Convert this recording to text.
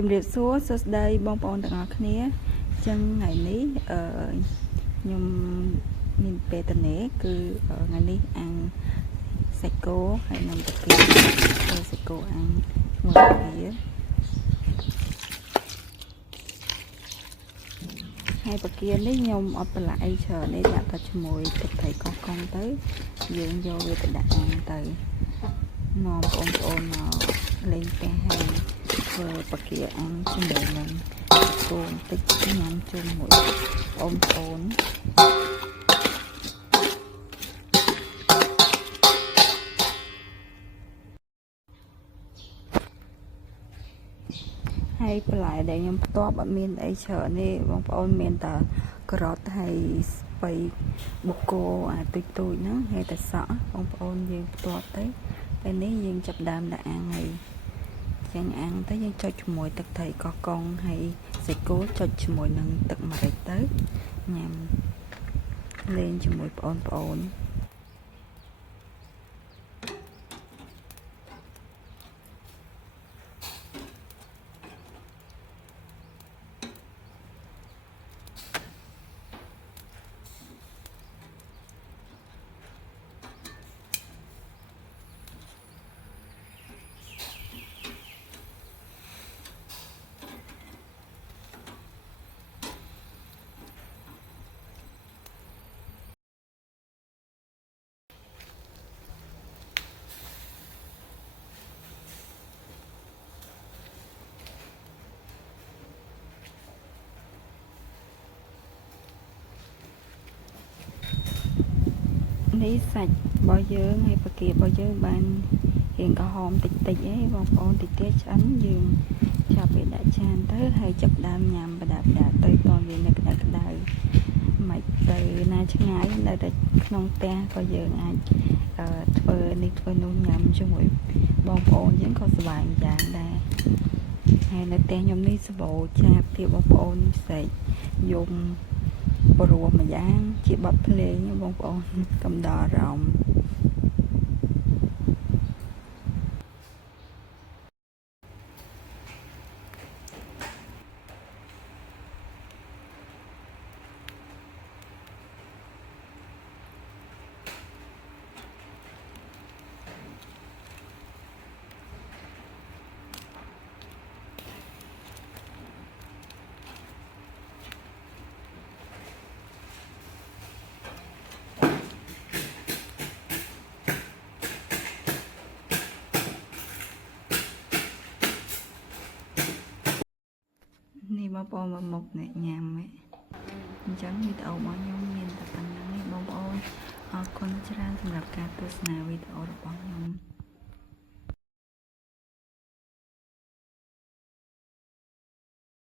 ជំរាបសួរសួស្តីបងប្អូនទាំងអស់គ្នាចឹងថ្ងៃនេះខ្ញុំមានពេលតនេគឺថ្ងៃនេះអាំងសាច់គោហើយនំតាគីសាច់គោអាំងឈ្មោះតាគីហើយបាគៀននេះខ្ញុំអត់ប្រឡាក់អីច្រើននេះដាក់តែជាមួយទឹកត្រីកោះកុងទៅយើងយកវាទៅដាក់អាំងទៅនាំបងប្អូនមកលេងផ្ទះហើយធ្វើបាគៀអាំងជាមួយនឹងគោបន្តិចញ៉ាំជាមួយបងប្អូនហើយបន្លែដែលខ្ញុំផ្ទាប់អត់មានអីច្រើនទេបងប្អូនមានតែការ៉ុតហើយស្ពៃបូកគោអាទុយហ្នឹងហើយតែសក់បងប្អូនយើងផ្ទាប់ទៅពេលនេះយើងចាប់ដើមដាក់អាំងហើយចឹងអាំងទៅយើងចុចជាមួយទឹកត្រីកោះកុងហើយសាច់គោចុចជាមួយនឹងទឹកម្រេចទៅញ៉ាំលេងជាមួយបងប្អូននេះសាច់របស់យើងហើយបាគៀរបស់យើងបានរៀងក្រហមតិចតិចឯងបងប្អូនតិចទៀតឆ្អិនយើងចាប់វាដាក់ចានទៅហើយចាប់ដើមញ៉ាំបដាទៅតវានៅក្តៅមិនទៅណាឆ្ងាយនៅតែក្នុងផ្ទះក៏យើងអាចធ្វើនេះធ្វើនោះញ៉ាំជាមួយបងប្អូនយើងក៏សប្បាយម្យ៉ាងដែរហើយនៅផ្ទះខ្ញុំនេះសបោចាបទៀតបងប្អូនផ្សេងយំព្រោះម្យ៉ាងជាបទភ្លេងបងប្អូនកំដរអារម្មណ៍នេះបងប្អូនមកមុខអ្នកញ៉ាំហ៎អញ្ចឹងវីដេអូរបស់ខ្ញុំមានតែប៉ុណ្្នឹងឯងបងប្អូនអរគុណច្រើនសម្រាប់ការទស្សនាវីដេអូរបស់ខ្ញុំ